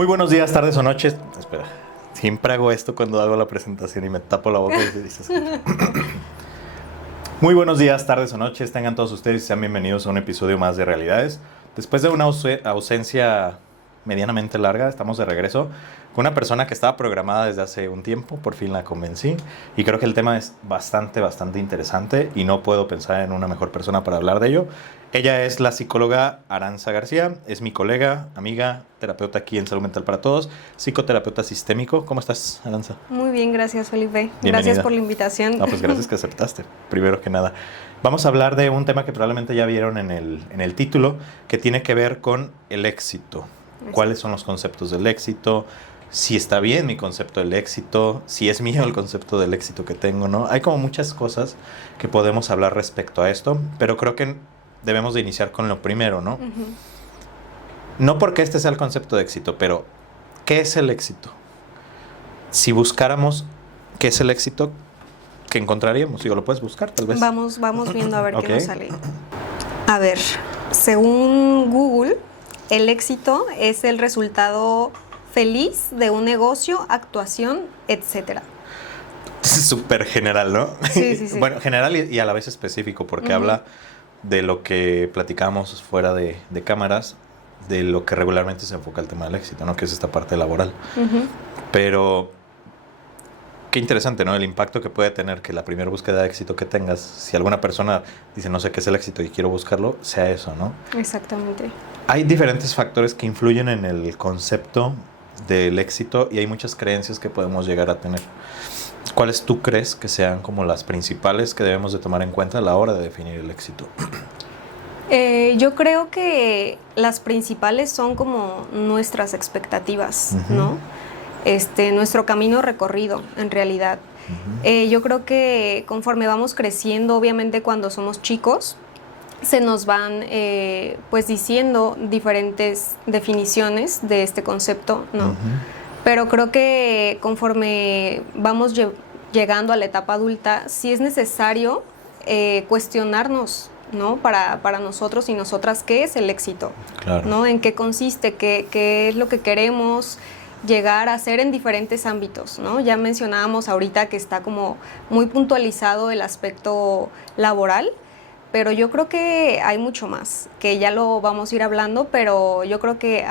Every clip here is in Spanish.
Muy buenos días, tardes o noches. Espera, siempre hago esto cuando hago la presentación y me tapo la boca y se dice. Muy buenos días, tardes o noches. Tengan todos ustedes y sean bienvenidos a un episodio más de Realidades. Después de una ausencia medianamente larga, estamos de regreso con una persona que estaba programada desde hace un tiempo. Por fin la convencí y creo que el tema es bastante interesante y no puedo pensar en una mejor persona para hablar de ello. Ella es la psicóloga Aranza García, es mi colega, amiga, terapeuta aquí en Salud Mental para Todos, psicoterapeuta sistémico. ¿Cómo estás, Aranza? Muy bien, gracias, Felipe. Bienvenida. Gracias por la invitación. No, pues gracias que aceptaste, primero que nada. Vamos a hablar de un tema que probablemente ya vieron en el título, que tiene que ver con el éxito. ¿Cuáles son los conceptos del éxito? Si está bien mi concepto del éxito, si es mío el concepto del éxito que tengo, ¿no? Hay como muchas cosas que podemos hablar respecto a esto, pero creo que debemos de iniciar con lo primero, ¿no? Uh-huh. No porque este sea el concepto de éxito, pero ¿qué es el éxito? Si buscáramos qué es el éxito, ¿qué encontraríamos? Digo, lo puedes buscar, tal vez. Vamos viendo a ver qué nos sale. A ver, según Google, el éxito es el resultado feliz de un negocio, actuación, etcétera. Súper general, ¿no? Sí. Bueno, general y a la vez específico, porque habla de lo que platicamos fuera de cámaras, de lo que regularmente se enfoca el tema del éxito, ¿no? Que es esta parte laboral. Pero qué interesante, ¿no? El impacto que puede tener que la primera búsqueda de éxito que tengas, si alguna persona dice, no sé qué es el éxito y quiero buscarlo, sea eso, ¿no? Exactamente. Hay diferentes factores que influyen en el concepto del éxito y hay muchas creencias que podemos llegar a tener. ¿Cuáles tú crees que sean como las principales que debemos de tomar en cuenta a la hora de definir el éxito? Yo creo que las principales son como nuestras expectativas, ¿no? Nuestro camino recorrido, en realidad. Yo creo que conforme vamos creciendo, obviamente cuando somos chicos, se nos van pues diciendo diferentes definiciones de este concepto, ¿no? Pero creo que conforme vamos llegando a la etapa adulta, sí es necesario cuestionarnos, ¿no? Para nosotros y nosotras, ¿qué es el éxito? Claro. ¿No? ¿En qué consiste? ¿Qué es lo que queremos llegar a hacer en diferentes ámbitos, ¿no? Ya mencionábamos ahorita que está como muy puntualizado el aspecto laboral, pero yo creo que hay mucho más, que ya lo vamos a ir hablando, pero yo creo que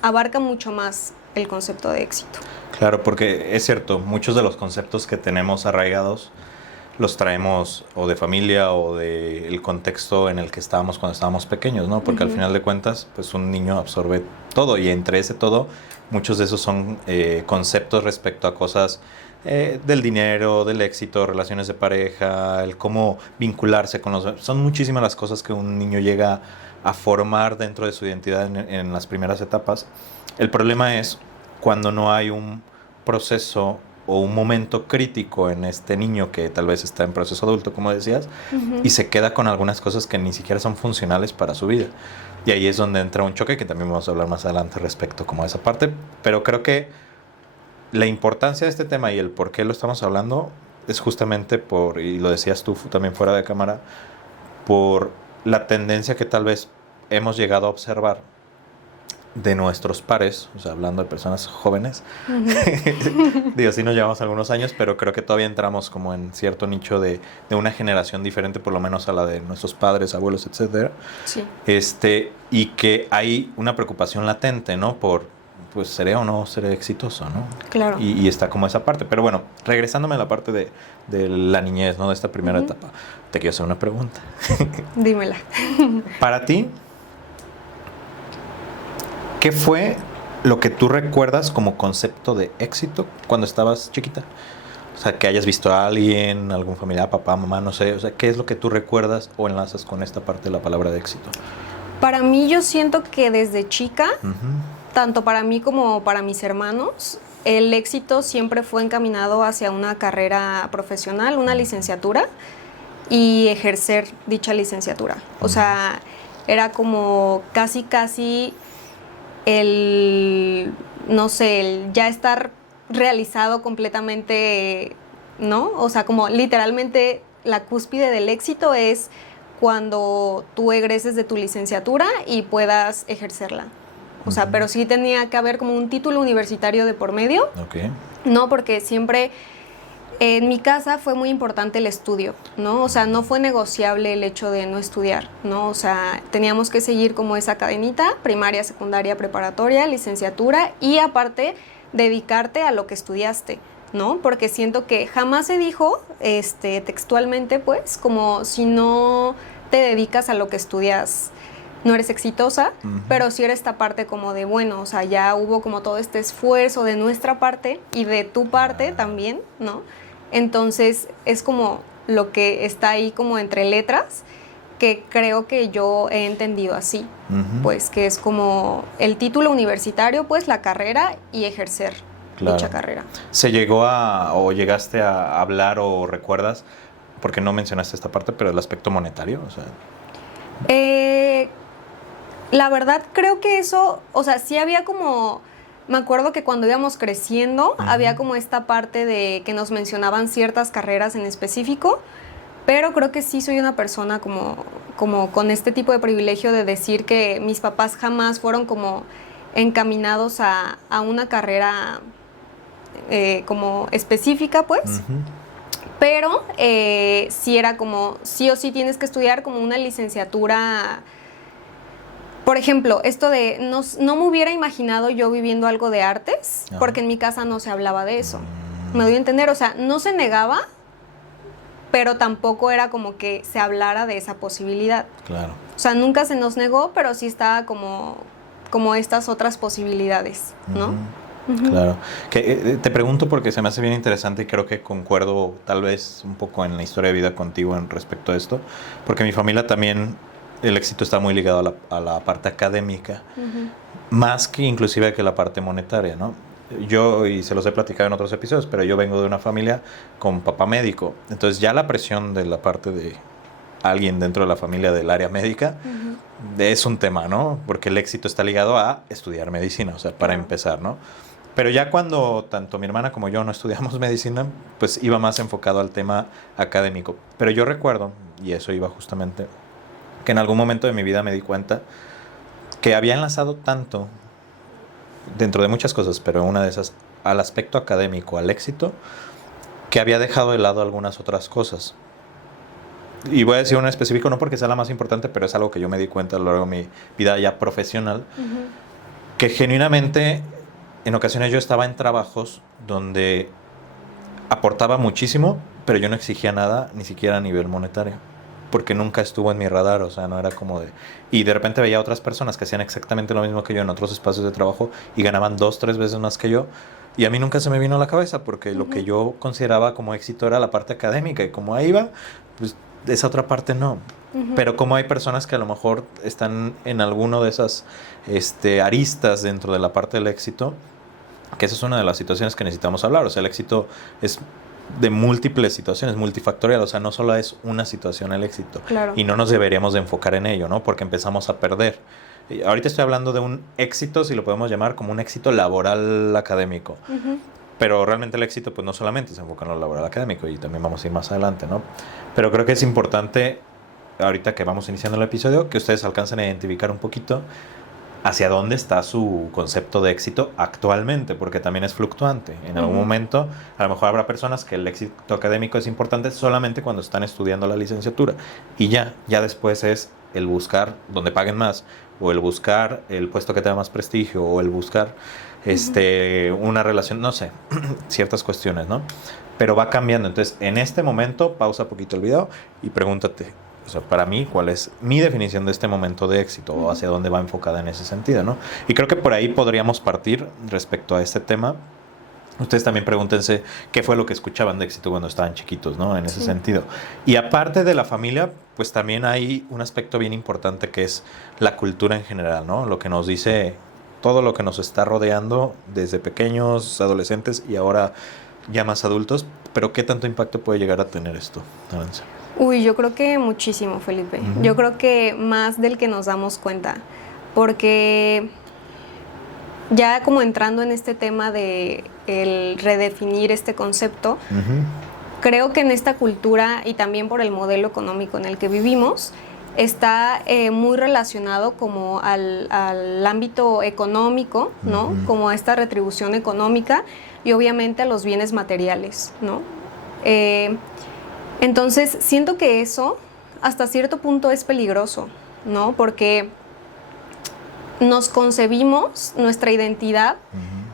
abarca mucho más el concepto de éxito. Claro, porque es cierto, muchos de los conceptos que tenemos arraigados los traemos o de familia o del contexto en el que estábamos cuando estábamos pequeños, ¿no? Porque al final de cuentas, pues un niño absorbe todo y entre ese todo, muchos de esos son conceptos respecto a cosas del dinero, del éxito, relaciones de pareja, el cómo vincularse con los... Son muchísimas las cosas que un niño llega a formar dentro de su identidad en las primeras etapas. El problema es cuando no hay un proceso o un momento crítico en este niño que tal vez está en proceso adulto, como decías, y se queda con algunas cosas que ni siquiera son funcionales para su vida. Y ahí es donde entra un choque que también vamos a hablar más adelante respecto como a esa parte. Pero creo que la importancia de este tema y el por qué lo estamos hablando es justamente por, y lo decías tú también fuera de cámara, por la tendencia que tal vez hemos llegado a observar de nuestros pares, o sea, hablando de personas jóvenes. Digo, sí nos llevamos algunos años, pero creo que todavía entramos como en cierto nicho de una generación diferente, por lo menos a la de nuestros padres, abuelos, etcétera. Sí. Y que hay una preocupación latente, ¿no? Por, pues, ¿seré o no seré exitoso, no? Claro. Y está como esa parte. Pero bueno, regresándome a la parte de la niñez, ¿no? De esta primera etapa, te quiero hacer una pregunta. Dímela. Para ti, ¿qué fue lo que tú recuerdas como concepto de éxito cuando estabas chiquita? O sea, que hayas visto a alguien, algún familiar, papá, mamá, no sé. O sea, ¿qué es lo que tú recuerdas o enlazas con esta parte de la palabra de éxito? Para mí, yo siento que desde chica, tanto para mí como para mis hermanos, el éxito siempre fue encaminado hacia una carrera profesional, una licenciatura, y ejercer dicha licenciatura. O sea, era como casi el ya estar realizado completamente, ¿no? O sea, como literalmente la cúspide del éxito es cuando tú egreses de tu licenciatura y puedas ejercerla. O sea, pero sí tenía que haber como un título universitario de por medio. Okay. No, porque siempre en mi casa fue muy importante el estudio, ¿no? O sea, no fue negociable el hecho de no estudiar, ¿no? O sea, teníamos que seguir como esa cadenita, primaria, secundaria, preparatoria, licenciatura y aparte dedicarte a lo que estudiaste, ¿no? Porque siento que jamás se dijo textualmente, pues, como si no te dedicas a lo que estudias, no eres exitosa, pero sí era esta parte como de, bueno, o sea, ya hubo como todo este esfuerzo de nuestra parte y de tu parte también, ¿no? Entonces es como lo que está ahí como entre letras, que creo que yo he entendido así, pues que es como el título universitario, pues la carrera y ejercer dicha carrera. ¿Se llegó o llegaste a hablar o recuerdas, porque no mencionaste esta parte, pero el aspecto monetario? O sea... La verdad creo que eso, o sea, sí había como, me acuerdo que cuando íbamos creciendo había como esta parte de que nos mencionaban ciertas carreras en específico, pero creo que sí soy una persona como con este tipo de privilegio de decir que mis papás jamás fueron como encaminados a una carrera como específica, pues. Pero sí era como, sí o sí tienes que estudiar como una licenciatura. Por ejemplo, esto de no me hubiera imaginado yo viviendo algo de artes, porque en mi casa no se hablaba de eso. Me doy a entender, o sea, no se negaba, pero tampoco era como que se hablara de esa posibilidad. Claro. O sea, nunca se nos negó, pero sí estaba como estas otras posibilidades, ¿no? Claro. Te pregunto porque se me hace bien interesante y creo que concuerdo tal vez un poco en la historia de vida contigo en respecto a esto, porque mi familia también, el éxito está muy ligado a la parte académica, más que inclusive que la parte monetaria, ¿no? Yo, y se los he platicado en otros episodios, pero yo vengo de una familia con papá médico, entonces ya la presión de la parte de alguien dentro de la familia del área médica es un tema, ¿no? Porque el éxito está ligado a estudiar medicina, o sea, para empezar, ¿no? Pero ya cuando tanto mi hermana como yo no estudiamos medicina, pues iba más enfocado al tema académico. Pero yo recuerdo, y eso iba justamente, que en algún momento de mi vida me di cuenta que había enlazado tanto, dentro de muchas cosas, pero una de esas, al aspecto académico, al éxito, que había dejado de lado algunas otras cosas. Y voy a decir una específico, no porque sea la más importante, pero es algo que yo me di cuenta a lo largo de mi vida ya profesional, que genuinamente en ocasiones yo estaba en trabajos donde aportaba muchísimo, pero yo no exigía nada, ni siquiera a nivel monetario, porque nunca estuvo en mi radar, o sea, no era como de... Y de repente veía a otras personas que hacían exactamente lo mismo que yo en otros espacios de trabajo y ganaban 2, 3 veces más que yo, y a mí nunca se me vino a la cabeza, porque lo que yo consideraba como éxito era la parte académica, y como ahí iba, pues esa otra parte no. Pero como hay personas que a lo mejor están en alguno de esas aristas dentro de la parte del éxito, que esa es una de las situaciones que necesitamos hablar. O sea, el éxito es de múltiples situaciones, multifactorial, o sea, no solo es una situación el éxito. Claro. Y no nos deberíamos de enfocar en ello, ¿no? Porque empezamos a perder. Ahorita estoy hablando de un éxito, si lo podemos llamar, como un éxito laboral académico. Pero realmente el éxito, pues no solamente se enfoca en lo laboral académico, y también vamos a ir más adelante, ¿no? Pero creo que es importante, ahorita que vamos iniciando el episodio, que ustedes alcancen a identificar un poquito hacia dónde está su concepto de éxito actualmente, porque también es fluctuante. En algún momento, a lo mejor habrá personas que el éxito académico es importante solamente cuando están estudiando la licenciatura, y ya después es el buscar donde paguen más, o el buscar el puesto que tenga más prestigio, o el buscar una relación, no sé, ciertas cuestiones, ¿no? Pero va cambiando. Entonces, en este momento, pausa poquito el video y pregúntate, o sea, para mí, ¿cuál es mi definición de este momento de éxito, o hacia dónde va enfocada en ese sentido, ¿no? Y creo que por ahí podríamos partir respecto a este tema. Ustedes también pregúntense qué fue lo que escuchaban de éxito cuando estaban chiquitos, ¿no? En ese sentido. Y aparte de la familia, pues también hay un aspecto bien importante que es la cultura en general, ¿no? Lo que nos dice todo lo que nos está rodeando desde pequeños, adolescentes y ahora ya más adultos. Pero ¿qué tanto impacto puede llegar a tener esto, Aranza? Uy, yo creo que muchísimo, Felipe. Yo creo que más del que nos damos cuenta, porque ya como entrando en este tema de el redefinir este concepto, creo que en esta cultura y también por el modelo económico en el que vivimos, está muy relacionado como al ámbito económico, ¿no? Como a esta retribución económica y obviamente a los bienes materiales, ¿no? Entonces, siento que eso hasta cierto punto es peligroso, ¿no? Porque nos concebimos nuestra identidad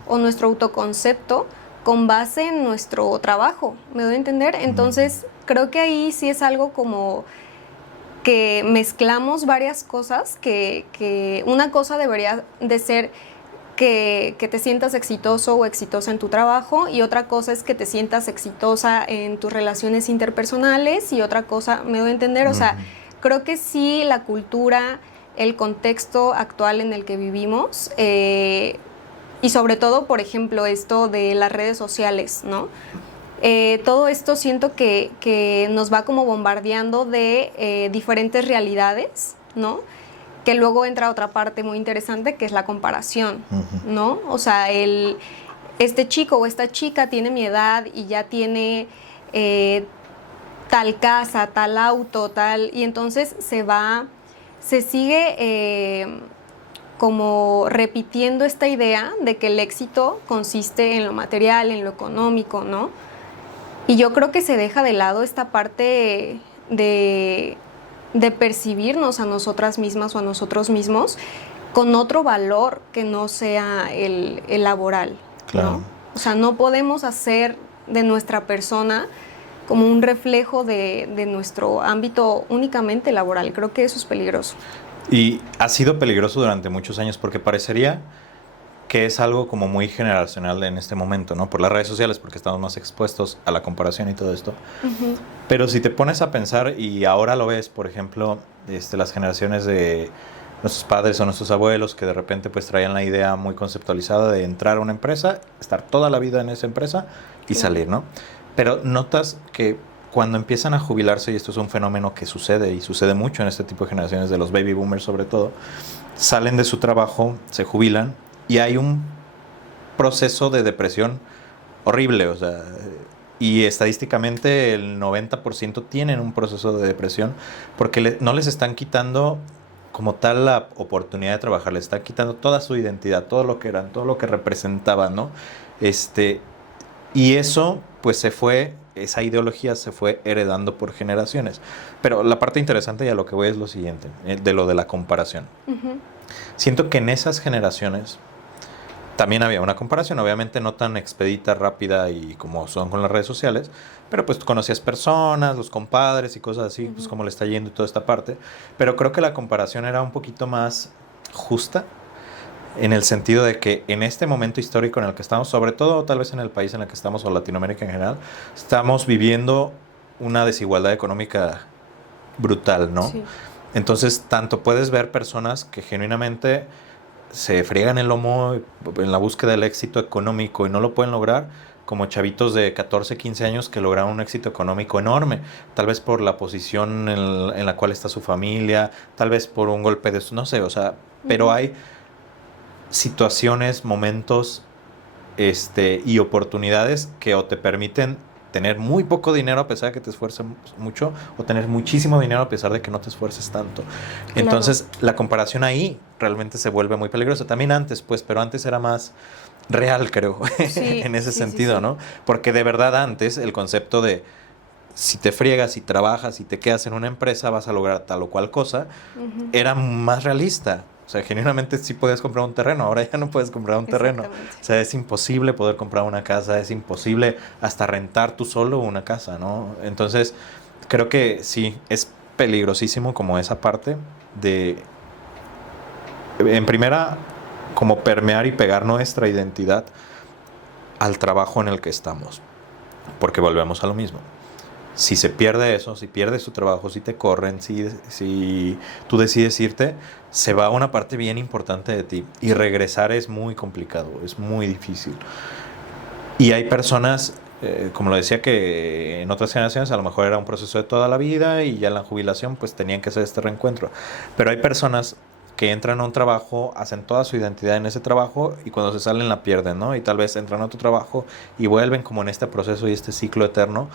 o nuestro autoconcepto con base en nuestro trabajo, ¿me doy a entender? Entonces, creo que ahí sí es algo como que mezclamos varias cosas, que una cosa debería de ser que te sientas exitoso o exitosa en tu trabajo, y otra cosa es que te sientas exitosa en tus relaciones interpersonales, y otra cosa, ¿me doy a entender? O sea, creo que sí la cultura, el contexto actual en el que vivimos, y sobre todo, por ejemplo, esto de las redes sociales, ¿no? Todo esto siento que nos va como bombardeando de diferentes realidades, ¿no? Que luego entra otra parte muy interesante, que es la comparación, ¿no? O sea, este chico o esta chica tiene mi edad y ya tiene tal casa, tal auto, tal... Y entonces se sigue como repitiendo esta idea de que el éxito consiste en lo material, en lo económico, ¿no? Y yo creo que se deja de lado esta parte de percibirnos a nosotras mismas o a nosotros mismos con otro valor que no sea el laboral, claro, ¿no? O sea, no podemos hacer de nuestra persona como un reflejo de nuestro ámbito únicamente laboral. Creo que eso es peligroso. Y ha sido peligroso durante muchos años porque parecería que es algo como muy generacional en este momento, ¿no? Por las redes sociales, porque estamos más expuestos a la comparación y todo esto. Pero si te pones a pensar, y ahora lo ves, por ejemplo, las generaciones de nuestros padres o nuestros abuelos, que de repente pues traían la idea muy conceptualizada de entrar a una empresa, estar toda la vida en esa empresa y salir, ¿no? Pero notas que cuando empiezan a jubilarse, y esto es un fenómeno que sucede, y sucede mucho en este tipo de generaciones, de los baby boomers sobre todo, salen de su trabajo, se jubilan, y hay un proceso de depresión horrible, o sea, y estadísticamente el 90% tienen un proceso de depresión porque no les están quitando como tal la oportunidad de trabajar, les están quitando toda su identidad, todo lo que eran, todo lo que representaban, ¿no? Y eso, pues esa ideología se fue heredando por generaciones. Pero la parte interesante y a lo que voy es lo siguiente, de lo de la comparación. Siento que en esas generaciones también había una comparación, obviamente no tan expedita, rápida y como son con las redes sociales, pero pues tú conocías personas, los compadres y cosas así, pues cómo le está yendo y toda esta parte. Pero creo que la comparación era un poquito más justa, en el sentido de que en este momento histórico en el que estamos, sobre todo tal vez en el país en el que estamos o Latinoamérica en general, estamos viviendo una desigualdad económica brutal, ¿no? Sí. Entonces, tanto puedes ver personas que genuinamente se friegan el lomo en la búsqueda del éxito económico y no lo pueden lograr, como chavitos de 14, 15 años que lograron un éxito económico enorme, tal vez por la posición en la cual está su familia, tal vez por un golpe de... no sé, o sea, pero hay situaciones, momentos y oportunidades que o te permiten tener muy poco dinero a pesar de que te esfuerces mucho, o tener muchísimo dinero a pesar de que no te esfuerces tanto. Claro. Entonces, la comparación ahí realmente se vuelve muy peligrosa. También antes, pues, pero antes era más real, creo, sí, en ese sentido, sí. ¿No? Porque de verdad antes el concepto de si te friegas y trabajas y te quedas en una empresa vas a lograr tal o cual cosa, era más realista. O sea, genuinamente sí podías comprar un terreno, ahora ya no puedes comprar un terreno. O sea, es imposible poder comprar una casa, es imposible hasta rentar tú solo una casa, ¿no? Entonces, creo que sí, es peligrosísimo como esa parte de, en primera, como permear y pegar nuestra identidad al trabajo en el que estamos. Porque volvemos a lo mismo. Si se pierde eso, si pierdes tu trabajo, si te corren, si tú decides irte, se va una parte bien importante de ti. Y regresar es muy complicado, es muy difícil. Y hay personas, como lo decía, que en otras generaciones a lo mejor era un proceso de toda la vida y ya en la jubilación pues tenían que hacer este reencuentro. Pero hay personas que entran a un trabajo, hacen toda su identidad en ese trabajo y cuando se salen la pierden, ¿no? Y tal vez entran a otro trabajo y vuelven como en este proceso y este ciclo eterno.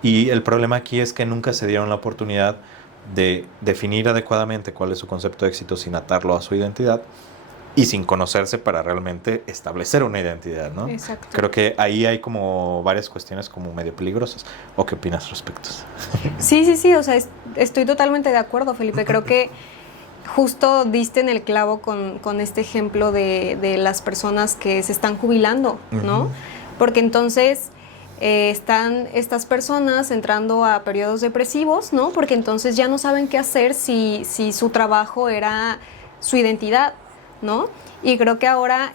Y el problema aquí es que nunca se dieron la oportunidad de definir adecuadamente cuál es su concepto de éxito sin atarlo a su identidad y sin conocerse para realmente establecer una identidad, ¿no? Exacto. Creo que ahí hay como varias cuestiones como medio peligrosas. ¿O qué opinas respecto? Sí, o sea, estoy totalmente de acuerdo, Felipe. Creo que justo diste en el clavo con este ejemplo de las personas que se están jubilando, ¿no? Uh-huh. Porque entonces están estas personas entrando a periodos depresivos, ¿no? Porque entonces ya no saben qué hacer si su trabajo era su identidad, ¿no? Y creo que ahora,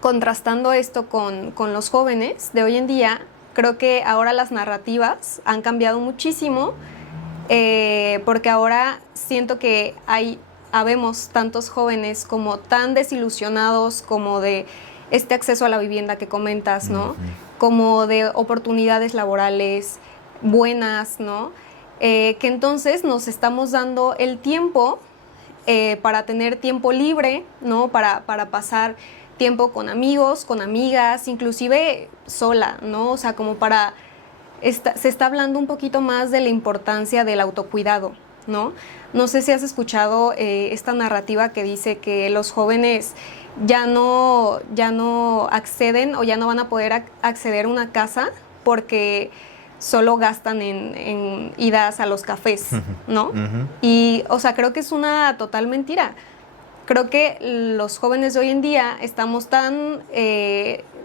contrastando esto con los jóvenes de hoy en día, creo que ahora las narrativas han cambiado muchísimo, porque ahora siento que habemos tantos jóvenes como tan desilusionados como de este acceso a la vivienda que comentas, ¿no? Uh-huh. Como de oportunidades laborales buenas, ¿no? Que entonces nos estamos dando el tiempo para tener tiempo libre, ¿no? Para pasar tiempo con amigos, con amigas, inclusive sola, ¿no? O sea, como para... se está hablando un poquito más de la importancia del autocuidado, ¿no? No sé si has escuchado esta narrativa que dice que los jóvenes ya no acceden o ya no van a poder acceder a una casa porque solo gastan en idas a los cafés, ¿no? Uh-huh. Y, o sea, creo que es una total mentira. Creo que los jóvenes de hoy en día estamos tan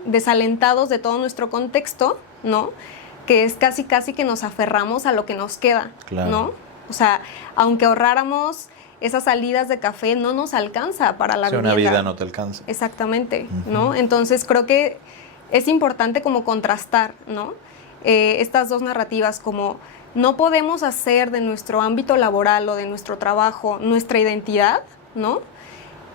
desalentados de todo nuestro contexto, ¿no? Que es casi que nos aferramos a lo que nos queda, claro, ¿no? O sea, aunque ahorráramos esas salidas de café, no nos alcanza para la vivienda. Una vida no te alcanza. Exactamente, uh-huh, ¿no? Entonces creo que es importante como contrastar, ¿no? Estas dos narrativas, como no podemos hacer de nuestro ámbito laboral o de nuestro trabajo nuestra identidad, ¿no?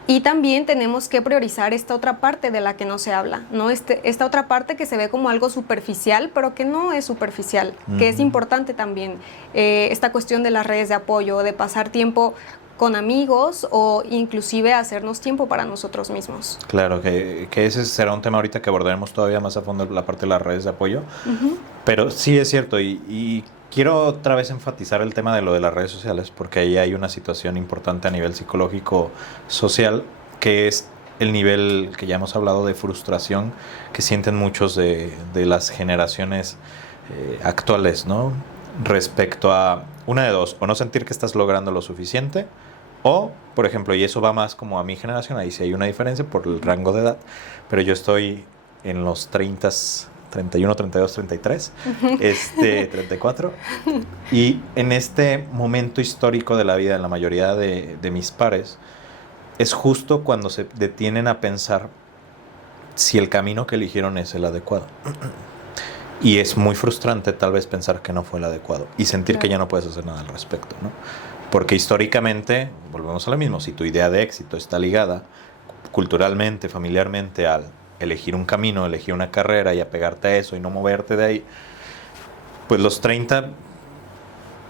Y también tenemos que priorizar esta otra parte de la que no se habla, ¿no? Esta otra parte que se ve como algo superficial, pero que no es superficial, uh-huh, que es importante también. Esta cuestión de las redes de apoyo, de pasar tiempo con amigos o inclusive hacernos tiempo para nosotros mismos. Claro, que ese será un tema ahorita que abordaremos todavía más a fondo, la parte de las redes de apoyo. Uh-huh. Pero sí es cierto, y quiero otra vez enfatizar el tema de lo de las redes sociales, porque ahí hay una situación importante a nivel psicológico social, que es el nivel que ya hemos hablado de frustración que sienten muchos de las generaciones actuales, ¿no? Respecto a una de dos, o no sentir que estás logrando lo suficiente, o, por ejemplo, y eso va más como a mi generación, ahí sí hay una diferencia por el rango de edad, pero yo estoy en los 30, 31, 32, 33, 34, y en este momento histórico de la vida, en la mayoría de mis pares, es justo cuando se detienen a pensar si el camino que eligieron es el adecuado. Y es muy frustrante tal vez pensar que no fue el adecuado y sentir que ya no puedes hacer nada al respecto, ¿no? Porque históricamente, volvemos a lo mismo, si tu idea de éxito está ligada culturalmente, familiarmente al elegir un camino, elegir una carrera y apegarte a eso y no moverte de ahí, pues los 30,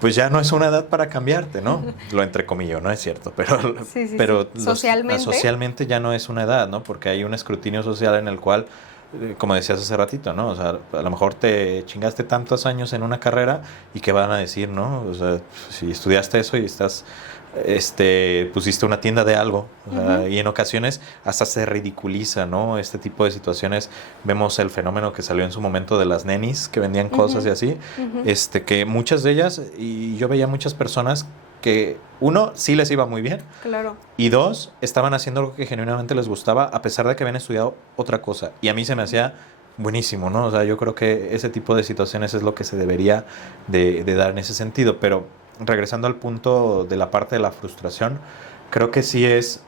pues ya no es una edad para cambiarte, ¿no? Lo entrecomillo, no es cierto, pero socialmente ya no es una edad, ¿no? Porque hay un escrutinio social en el cual, como decías hace ratito, ¿no? O sea, a lo mejor te chingaste tantos años en una carrera y ¿qué van a decir, no? O sea, si estudiaste eso y estás, pusiste una tienda de algo, o sea, uh-huh, y en ocasiones hasta se ridiculiza, ¿no? Este tipo de situaciones. Vemos el fenómeno que salió en su momento de las nenis que vendían cosas, uh-huh, y así, uh-huh, que muchas de ellas, y yo veía muchas personas que, uno, sí les iba muy bien. Claro. Y dos, estaban haciendo algo que genuinamente les gustaba, a pesar de que habían estudiado otra cosa. Y a mí se me hacía buenísimo, ¿no? O sea, yo creo que ese tipo de situaciones es lo que se debería de dar en ese sentido. Pero regresando al punto de la parte de la frustración, creo que sí es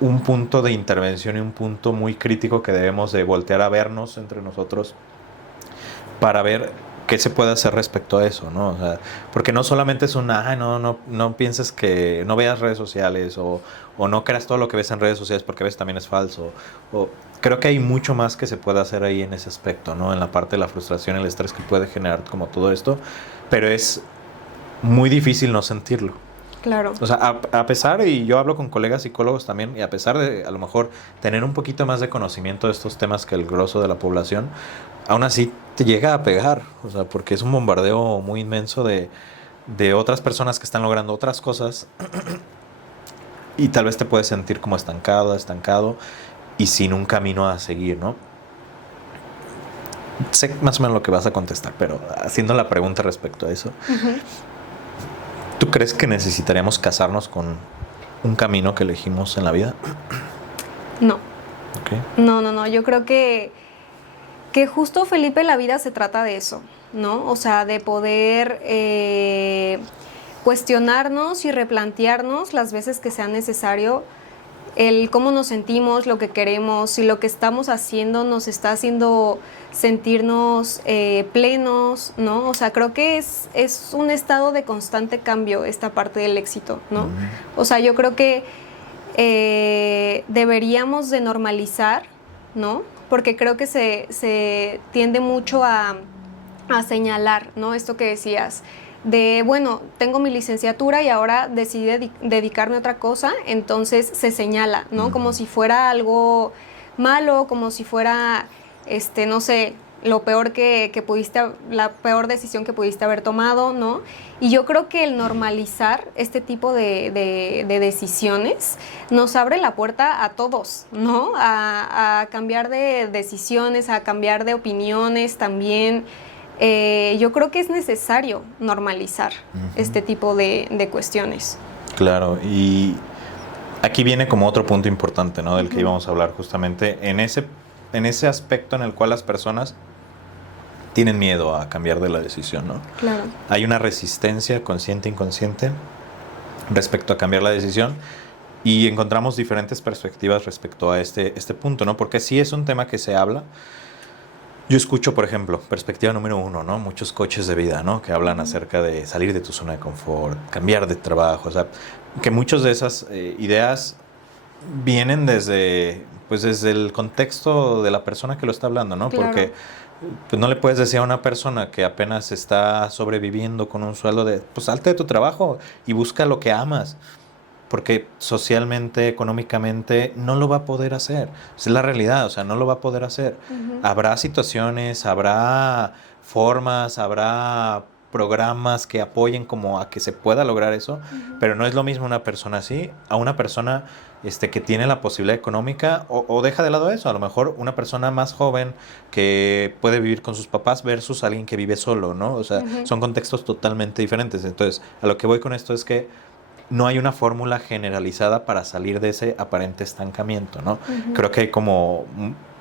un punto de intervención y un punto muy crítico que debemos de voltear a vernos entre nosotros para ver qué se puede hacer respecto a eso, ¿no? O sea, porque no solamente es no pienses que no veas redes sociales o no creas todo lo que ves en redes sociales porque ves también es falso. Creo que hay mucho más que se puede hacer ahí en ese aspecto, ¿no? En la parte de la frustración, el estrés que puede generar como todo esto, pero es muy difícil no sentirlo. Claro. O sea, a pesar, y yo hablo con colegas psicólogos también, y a pesar de a lo mejor tener un poquito más de conocimiento de estos temas que el grosso de la población, aún así te llega a pegar, o sea, porque es un bombardeo muy inmenso de de otras personas que están logrando otras cosas y tal vez te puedes sentir como estancado y sin un camino a seguir, ¿no? Sé más o menos lo que vas a contestar, pero haciendo la pregunta respecto a eso, ¿tú crees que necesitaríamos casarnos con un camino que elegimos en la vida? No. Okay. No. Yo creo que justo, Felipe, la vida se trata de eso, ¿no? O sea, de poder cuestionarnos y replantearnos las veces que sea necesario el cómo nos sentimos, lo que queremos, si lo que estamos haciendo nos está haciendo sentirnos plenos, ¿no? O sea, creo que es un estado de constante cambio esta parte del éxito, ¿no? O sea, yo creo que deberíamos de normalizar, ¿no? Porque creo que se tiende mucho a señalar, ¿no? Esto que decías, de, bueno, tengo mi licenciatura y ahora decidí dedicarme a otra cosa, entonces se señala, ¿no? Como si fuera algo malo, como si fuera, no sé, lo peor que pudiste, la peor decisión que pudiste haber tomado, ¿no? Y yo creo que el normalizar este tipo de decisiones nos abre la puerta a todos, ¿no? A cambiar de decisiones, a cambiar de opiniones también. Yo creo que es necesario normalizar este tipo de cuestiones. Claro, y aquí viene como otro punto importante, ¿no? Del que íbamos a hablar justamente, en ese aspecto en el cual las personas tienen miedo a cambiar de la decisión, ¿no? Claro. Hay una resistencia consciente e inconsciente respecto a cambiar la decisión y encontramos diferentes perspectivas respecto a este punto, ¿no? Porque sí es un tema que se habla. Yo escucho, por ejemplo, perspectiva número 1, ¿no? Muchos coaches de vida, ¿no? Que hablan acerca de salir de tu zona de confort, cambiar de trabajo, o sea, que muchas de esas ideas vienen desde el contexto de la persona que lo está hablando, ¿no? Claro. Porque pues, no le puedes decir a una persona que apenas está sobreviviendo con un sueldo de, pues salte de tu trabajo y busca lo que amas. Porque socialmente, económicamente, no lo va a poder hacer. Es la realidad, o sea, no lo va a poder hacer. Habrá situaciones, habrá formas, habrá programas que apoyen como a que se pueda lograr eso, pero no es lo mismo una persona así a una persona que tiene la posibilidad económica o deja de lado eso, a lo mejor una persona más joven que puede vivir con sus papás versus alguien que vive solo, ¿no? O sea, son contextos totalmente diferentes. Entonces, a lo que voy con esto es que no hay una fórmula generalizada para salir de ese aparente estancamiento, ¿no? Creo que hay como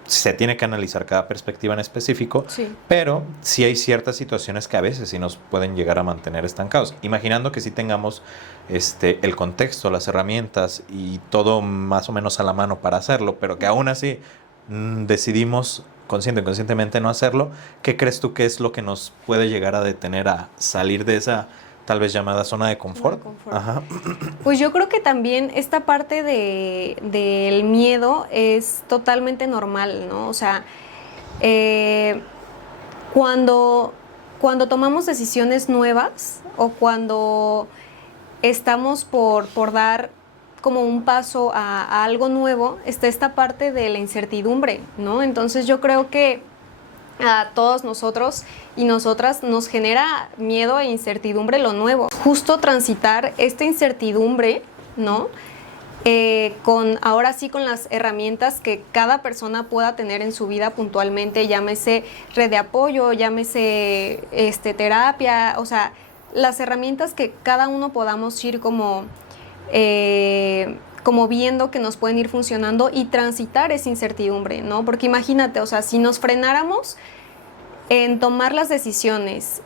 se tiene que analizar cada perspectiva en específico, sí, pero sí hay ciertas situaciones que a veces sí nos pueden llegar a mantener estancados. Imaginando que sí tengamos el contexto, las herramientas y todo más o menos a la mano para hacerlo, pero que aún así decidimos consciente o inconscientemente no hacerlo, ¿qué crees tú que es lo que nos puede llegar a detener a salir de esa tal vez llamada zona de confort? Ajá. Pues yo creo que también esta parte del miedo es totalmente normal, ¿no? O sea, cuando tomamos decisiones nuevas o cuando estamos por dar como un paso a algo nuevo, está esta parte de la incertidumbre, ¿no? Entonces yo creo que a todos nosotros y nosotras nos genera miedo e incertidumbre lo nuevo. Justo transitar esta incertidumbre, ¿no? Ahora sí con las herramientas que cada persona pueda tener en su vida puntualmente, llámese red de apoyo, llámese terapia, o sea, las herramientas que cada uno podamos ir como viendo que nos pueden ir funcionando y transitar esa incertidumbre, ¿no? Porque imagínate, o sea, si nos frenáramos en tomar las decisiones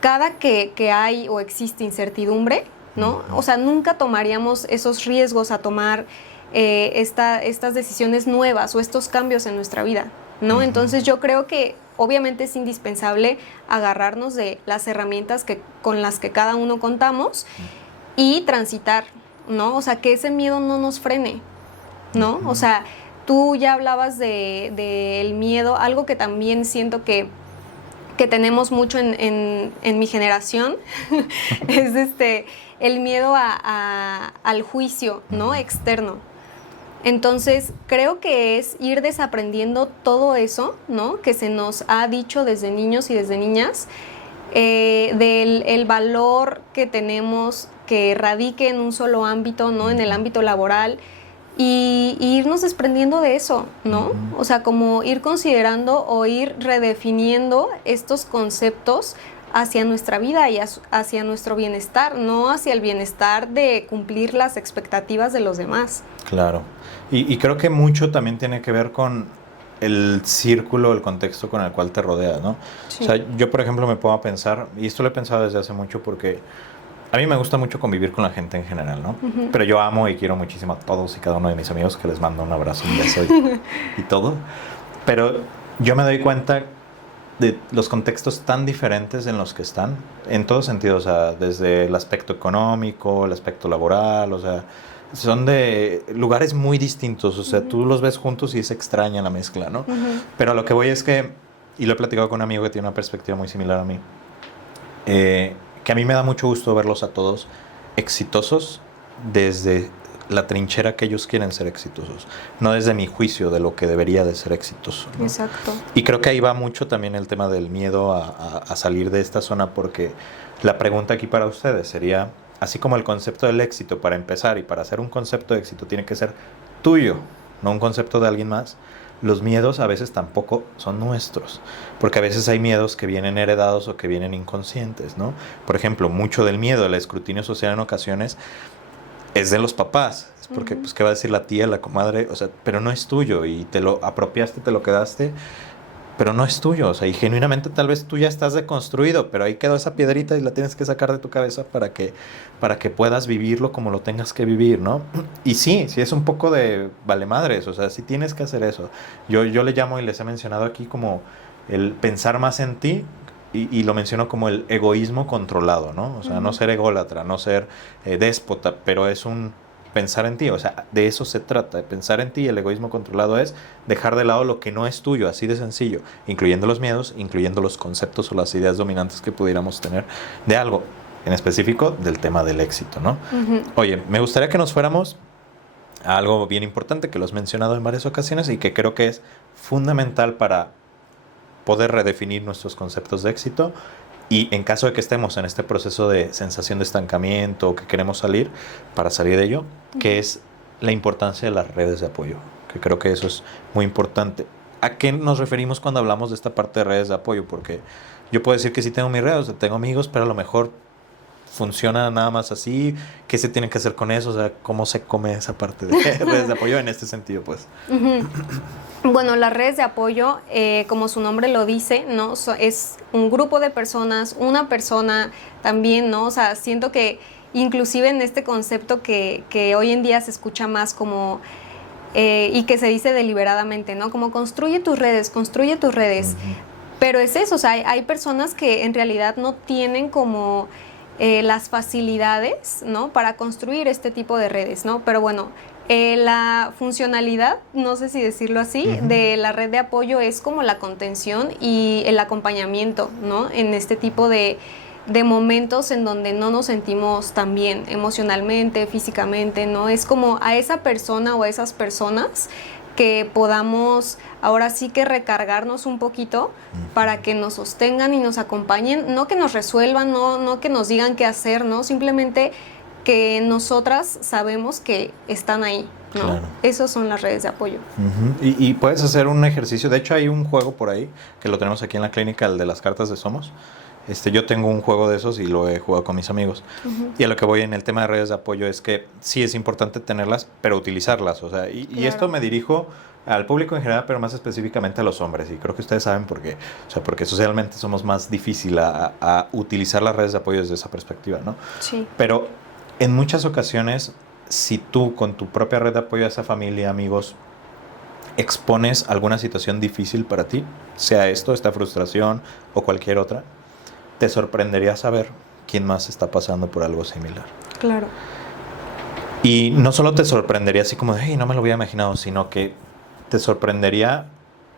cada que hay o existe incertidumbre, ¿no? O sea, nunca tomaríamos esos riesgos a tomar estas decisiones nuevas o estos cambios en nuestra vida, ¿no? Entonces yo creo que obviamente es indispensable agarrarnos de las herramientas con las que cada uno contamos y transitar, ¿no? O sea, que ese miedo no nos frene, ¿no? O sea, tú ya hablabas del miedo, algo que también siento que tenemos mucho en mi generación, es el miedo al juicio, ¿no? Externo. Entonces, creo que es ir desaprendiendo todo eso, ¿no? Que se nos ha dicho desde niños y desde niñas, del el valor que tenemos que radique en un solo ámbito, ¿no? En el ámbito laboral, y irnos desprendiendo de eso, ¿no? O sea, como ir considerando o ir redefiniendo estos conceptos hacia nuestra vida y hacia nuestro bienestar, no hacia el bienestar de cumplir las expectativas de los demás. Claro. Y creo que mucho también tiene que ver con el círculo, el contexto con el cual te rodeas, ¿no? Sí. O sea, yo por ejemplo me pongo a pensar, y esto lo he pensado desde hace mucho porque a mí me gusta mucho convivir con la gente en general, ¿no? Pero yo amo y quiero muchísimo a todos y cada uno de mis amigos, que les mando un abrazo, un beso y todo. Pero yo me doy cuenta de los contextos tan diferentes en los que están, en todos sentidos, o sea, desde el aspecto económico, el aspecto laboral, o sea, son de lugares muy distintos, o sea, tú los ves juntos y es extraña la mezcla, ¿no? Pero a lo que voy es que, y lo he platicado con un amigo que tiene una perspectiva muy similar a mí, que a mí me da mucho gusto verlos a todos exitosos desde la trinchera que ellos quieren ser exitosos, no desde mi juicio de lo que debería de ser exitoso, ¿no? Exacto. Y creo que ahí va mucho también el tema del miedo a salir de esta zona, porque la pregunta aquí para ustedes sería, así como el concepto del éxito para empezar y para hacer un concepto de éxito tiene que ser tuyo, no un concepto de alguien más, los miedos a veces tampoco son nuestros, porque a veces hay miedos que vienen heredados o que vienen inconscientes, ¿no? Por ejemplo, mucho del miedo al escrutinio social en ocasiones es de los papás, es porque, pues, ¿qué va a decir la tía, la comadre? O sea, pero no es tuyo y te lo apropiaste, te lo quedaste, pero no es tuyo, o sea, y genuinamente tal vez tú ya estás deconstruido, pero ahí quedó esa piedrita y la tienes que sacar de tu cabeza para que puedas vivirlo como lo tengas que vivir, ¿no? Y sí es un poco de vale madres, o sea, sí tienes que hacer eso. Yo le llamo, y les he mencionado aquí, como el pensar más en ti, y lo menciono como el egoísmo controlado, ¿no? O sea, no ser ególatra, no ser déspota, pero es un pensar en ti, o sea, de eso se trata, de pensar en ti. El egoísmo controlado es dejar de lado lo que no es tuyo, así de sencillo, incluyendo los miedos, incluyendo los conceptos o las ideas dominantes que pudiéramos tener de algo, en específico del tema del éxito, ¿no? Oye, me gustaría que nos fuéramos a algo bien importante que lo has mencionado en varias ocasiones y que creo que es fundamental para poder redefinir nuestros conceptos de éxito. Y en caso de que estemos en este proceso de sensación de estancamiento o que queremos salir, para salir de ello, que es la importancia de las redes de apoyo, que creo que eso es muy importante. ¿A qué nos referimos cuando hablamos de esta parte de redes de apoyo? Porque yo puedo decir que sí tengo mis redes, o sea, tengo amigos, pero a lo mejor funciona nada más así. ¿Qué se tiene que hacer con eso? O sea, ¿cómo se come esa parte de redes de apoyo en este sentido, pues? Bueno, las redes de apoyo, como su nombre lo dice, ¿no? Es un grupo de personas, una persona también, ¿no? O sea, siento que inclusive en este concepto que hoy en día se escucha más como, y que se dice deliberadamente, ¿no? Como construye tus redes. Pero es eso, o sea, hay personas que en realidad no tienen como las facilidades, ¿no? Para construir este tipo de redes, ¿no? Pero bueno, la funcionalidad, no sé si decirlo así, de la red de apoyo es como la contención y el acompañamiento, ¿no? En este tipo de momentos en donde no nos sentimos tan bien emocionalmente, físicamente, ¿no? Es como a esa persona o a esas personas que podamos ahora sí que recargarnos un poquito para que nos sostengan y nos acompañen, no que nos resuelvan, no que nos digan qué hacer, ¿no? Simplemente que nosotras sabemos que están ahí, ¿no? Claro. Esas son las redes de apoyo. Y puedes hacer un ejercicio, de hecho hay un juego por ahí, que lo tenemos aquí en la clínica, el de las cartas de Somos. Yo tengo un juego de esos y lo he jugado con mis amigos. Y a lo que voy en el tema de redes de apoyo es que sí es importante tenerlas, pero utilizarlas. O sea, y esto me dirijo al público en general, pero más específicamente a los hombres. Y creo que ustedes saben por qué. O sea, porque socialmente somos más difícil a utilizar las redes de apoyo desde esa perspectiva, ¿no? Sí. Pero en muchas ocasiones, si tú con tu propia red de apoyo a esa familia, amigos, expones alguna situación difícil para ti, sea esta frustración o cualquier otra, te sorprendería saber quién más está pasando por algo similar. Claro. Y no solo te sorprendería así como de, hey, no me lo había imaginado, sino que te sorprendería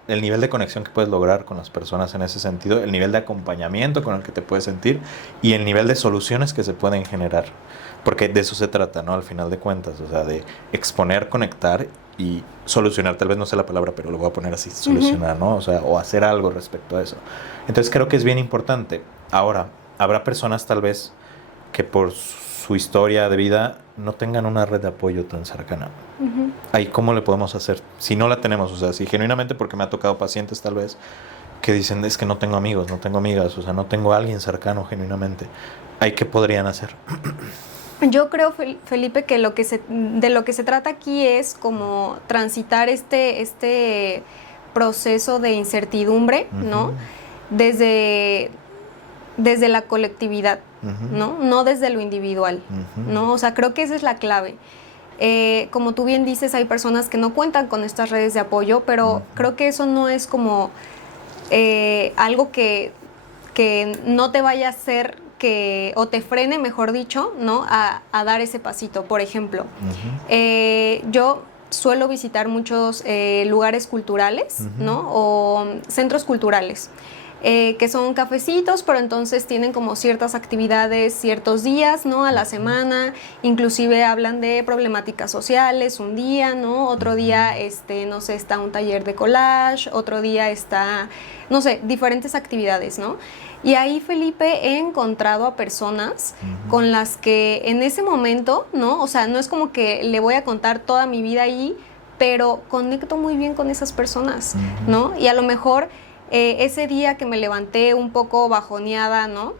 el nivel de conexión que puedes lograr con las personas en ese sentido, el nivel de acompañamiento con el que te puedes sentir y el nivel de soluciones que se pueden generar. Porque de eso se trata, ¿no? Al final de cuentas, o sea, de exponer, conectar y solucionar. Tal vez no sé la palabra, pero lo voy a poner así, solucionar, ¿no? O sea, o hacer algo respecto a eso. Entonces creo que es bien importante. Ahora, habrá personas tal vez que por su historia de vida no tengan una red de apoyo tan cercana. Uh-huh. Ahí, ¿cómo le podemos hacer? Si no la tenemos, o sea, si genuinamente, porque me ha tocado pacientes tal vez que dicen, es que no tengo amigos, no tengo amigas, o sea, no tengo a alguien cercano genuinamente. ¿Ahí qué podrían hacer? Yo creo, Felipe, que de lo que se trata aquí es como transitar este proceso de incertidumbre, uh-huh, ¿no? Desde la colectividad, uh-huh, ¿no? No desde lo individual, uh-huh, ¿no? O sea, creo que esa es la clave. Como tú bien dices, hay personas que no cuentan con estas redes de apoyo, pero uh-huh, creo que eso no es como algo que no te vaya a hacer o te frene, mejor dicho, ¿no? A dar ese pasito. Por ejemplo, uh-huh, yo suelo visitar muchos lugares culturales, uh-huh, ¿no? O centros culturales, que son cafecitos, pero entonces tienen como ciertas actividades ciertos días, ¿no? A la semana, inclusive hablan de problemáticas sociales un día, ¿no? Otro día, no sé, está un taller de collage, otro día está, no sé, diferentes actividades, ¿no? Y ahí, Felipe, he encontrado a personas, uh-huh, con las que en ese momento, ¿no? O sea, no es como que le voy a contar toda mi vida ahí, pero conecto muy bien con esas personas, uh-huh, ¿no? Y a lo mejor ese día que me levanté un poco bajoneada, ¿no?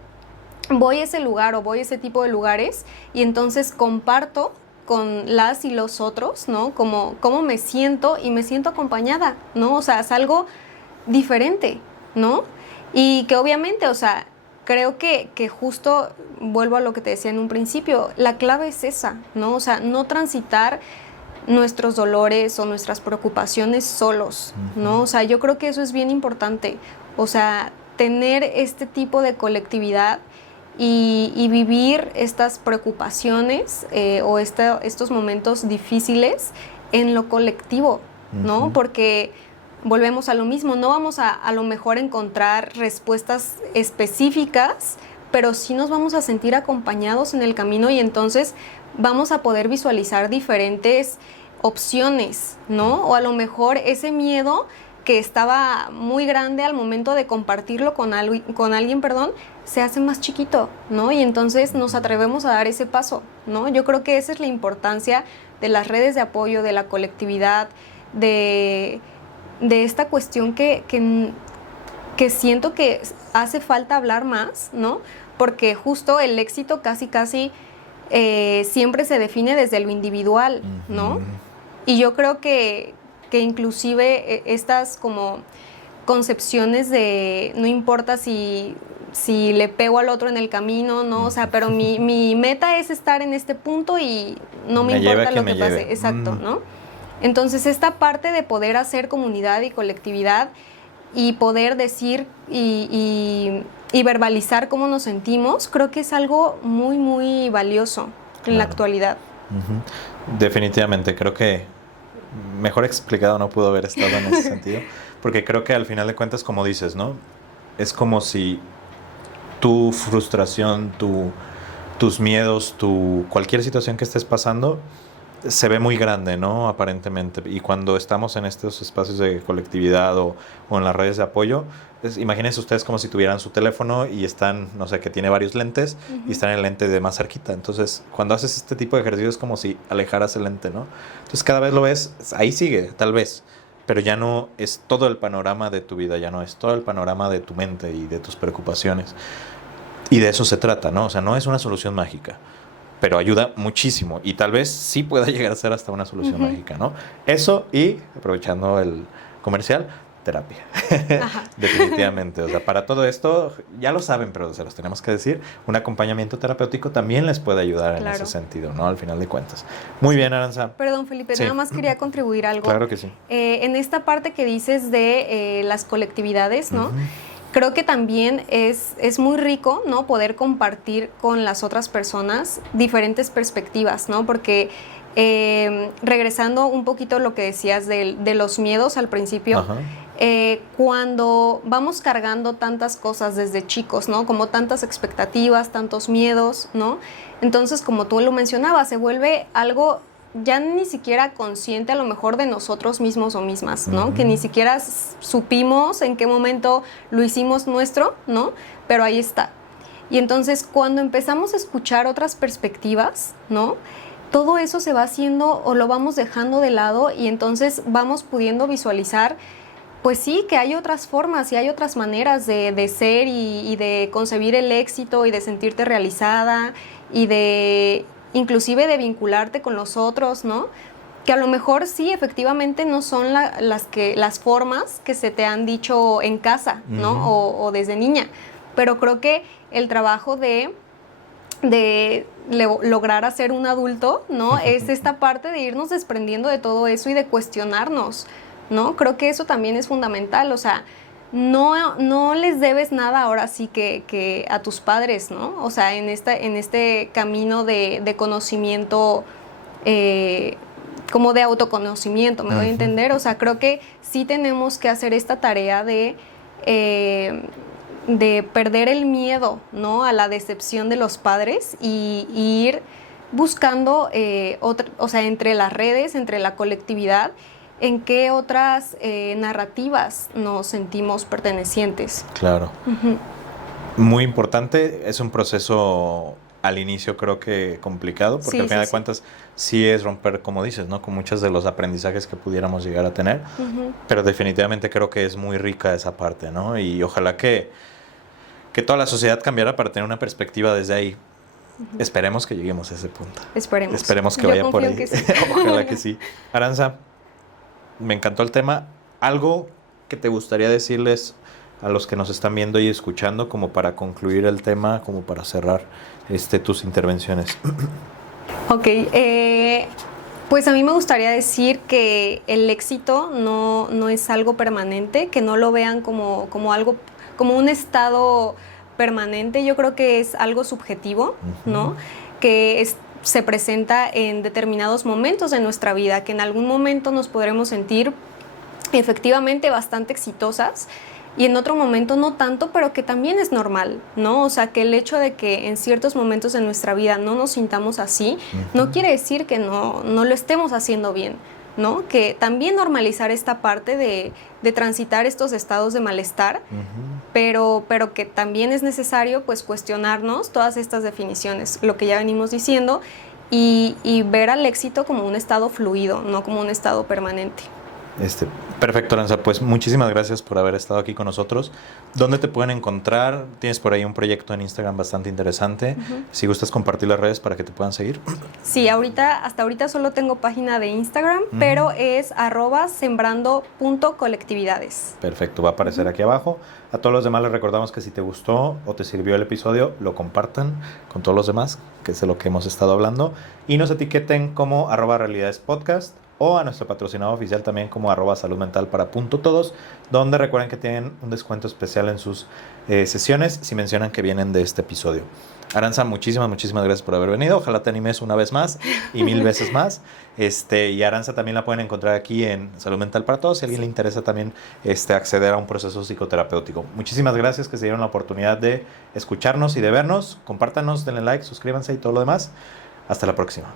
Voy a ese lugar o voy a ese tipo de lugares y entonces comparto con las y los otros, ¿no? Cómo me siento y me siento acompañada, ¿no? O sea, es algo diferente, ¿no? Y que obviamente, o sea, creo que justo, vuelvo a lo que te decía en un principio, la clave es esa, ¿no? O sea, no transitar nuestros dolores o nuestras preocupaciones solos, ¿no? O sea, yo creo que eso es bien importante, o sea, tener este tipo de colectividad y vivir estas preocupaciones o estos momentos difíciles en lo colectivo, ¿no? Uh-huh. Porque volvemos a lo mismo, no vamos a lo mejor encontrar respuestas específicas, pero sí nos vamos a sentir acompañados en el camino y entonces vamos a poder visualizar diferentes opciones, ¿no? O a lo mejor ese miedo que estaba muy grande al momento de compartirlo con alguien, se hace más chiquito, ¿no? Y entonces nos atrevemos a dar ese paso, ¿no? Yo creo que esa es la importancia de las redes de apoyo, de la colectividad, de esta cuestión que siento que hace falta hablar más, ¿no? Porque justo el éxito casi siempre se define desde lo individual, ¿no? Y yo creo que inclusive estas como concepciones de no importa si le pego al otro en el camino, ¿no? O sea, pero mi meta es estar en este punto y no me importa lo que pase. Exacto, ¿no? Entonces, esta parte de poder hacer comunidad y colectividad y poder decir y verbalizar cómo nos sentimos, creo que es algo muy, muy valioso en la actualidad. Uh-huh. Definitivamente, creo que mejor explicado no pudo haber estado en ese sentido, porque creo que al final de cuentas, como dices, ¿no? Es como si tu frustración, tus miedos, cualquier situación que estés pasando se ve muy grande, ¿no? Aparentemente. Y cuando estamos en estos espacios de colectividad o en las redes de apoyo, imagínense ustedes como si tuvieran su teléfono y están, no sé, que tiene varios lentes, uh-huh, y están en el lente de más cerquita. Entonces, cuando haces este tipo de ejercicios es como si alejaras el lente, ¿no? Entonces, cada vez lo ves, ahí sigue, tal vez, pero ya no es todo el panorama de tu vida, ya no es todo el panorama de tu mente y de tus preocupaciones. Y de eso se trata, ¿no? O sea, no es una solución mágica, pero ayuda muchísimo y tal vez sí pueda llegar a ser hasta una solución, uh-huh, mágica, ¿no? Eso y, aprovechando el comercial, terapia. Definitivamente. O sea, para todo esto, ya lo saben, pero se los tenemos que decir, un acompañamiento terapéutico también les puede ayudar en ese sentido, ¿no? Al final de cuentas. Muy bien, Aranza. Perdón, Felipe, nada más quería contribuir algo. Claro que sí. En esta parte que dices de las colectividades, ¿no? Uh-huh. Creo que también es muy rico, ¿no? Poder compartir con las otras personas diferentes perspectivas, ¿no? Porque regresando un poquito a lo que decías de los miedos al principio, cuando vamos cargando tantas cosas desde chicos, ¿no? Como tantas expectativas, tantos miedos, ¿no? Entonces, como tú lo mencionabas, se vuelve algo ya ni siquiera consciente a lo mejor de nosotros mismos o mismas, ¿no? Uh-huh. Que ni siquiera supimos en qué momento lo hicimos nuestro, ¿no? Pero ahí está. Y entonces cuando empezamos a escuchar otras perspectivas, ¿no? Todo eso se va haciendo o lo vamos dejando de lado y entonces vamos pudiendo visualizar, pues sí, que hay otras formas y hay otras maneras de ser y de concebir el éxito y de sentirte realizada y de inclusive de vincularte con los otros, ¿no? Que a lo mejor sí, efectivamente no son las formas que se te han dicho en casa, ¿no? O desde niña. Pero creo que el trabajo de lograr hacer un adulto, ¿no? Es esta parte de irnos desprendiendo de todo eso y de cuestionarnos, ¿no? Creo que eso también es fundamental, o sea, no les debes nada ahora sí que a tus padres, ¿no? O sea, en este camino de conocimiento, como de autoconocimiento, ¿me doy a entender? O sea, creo que sí tenemos que hacer esta tarea de perder el miedo, ¿no? A la decepción de los padres y ir buscando, o sea, entre las redes, entre la colectividad, en qué otras narrativas nos sentimos pertenecientes. Claro. Muy importante, es un proceso al inicio creo que complicado, porque al final de cuentas sí es romper, como dices, ¿no? Con muchos de los aprendizajes que pudiéramos llegar a tener, pero definitivamente creo que es muy rica esa parte, ¿no? Y ojalá que toda la sociedad cambiara para tener una perspectiva desde ahí. Esperemos que lleguemos a ese punto. Esperemos que Yo vaya por ahí. Que sí. Ojalá que sí. Aranza, me encantó el tema. ¿Algo que te gustaría decirles a los que nos están viendo y escuchando como para concluir el tema, como para cerrar tus intervenciones? Ok, pues a mí me gustaría decir que el éxito no es algo permanente, que no lo vean como algo, como un estado permanente. Yo creo que es algo subjetivo, ¿no? Que se presenta en determinados momentos de nuestra vida, que en algún momento nos podremos sentir efectivamente bastante exitosas y en otro momento no tanto, pero que también es normal, ¿no? O sea, que el hecho de que en ciertos momentos de nuestra vida no nos sintamos así, no quiere decir que no lo estemos haciendo bien, ¿no? Que también normalizar esta parte de transitar estos estados de malestar, pero que también es necesario pues cuestionarnos todas estas definiciones, lo que ya venimos diciendo, y ver al éxito como un estado fluido, no como un estado permanente. Perfecto, Aranza, pues muchísimas gracias por haber estado aquí con nosotros. ¿Dónde te pueden encontrar? Tienes por ahí un proyecto en Instagram bastante interesante. Si gustas compartir las redes para que te puedan seguir. Sí, hasta ahorita solo tengo página de Instagram, pero es @sembrando.colectividades. Perfecto, va a aparecer aquí abajo. A todos los demás les recordamos que si te gustó o te sirvió el episodio, lo compartan con todos los demás, que es de lo que hemos estado hablando, y nos etiqueten como @realidadespodcast o a nuestro patrocinador oficial también como @saludmental para .todos, donde recuerden que tienen un descuento especial en sus sesiones si mencionan que vienen de este episodio. Aranza, muchísimas gracias por haber venido. Ojalá te animes una vez más y 1000 veces más. Y Aranza también la pueden encontrar aquí en Salud Mental para Todos si a alguien le interesa también acceder a un proceso psicoterapéutico. Muchísimas gracias que se dieron la oportunidad de escucharnos y de vernos. Compártanos, denle like, suscríbanse y todo lo demás. Hasta la próxima.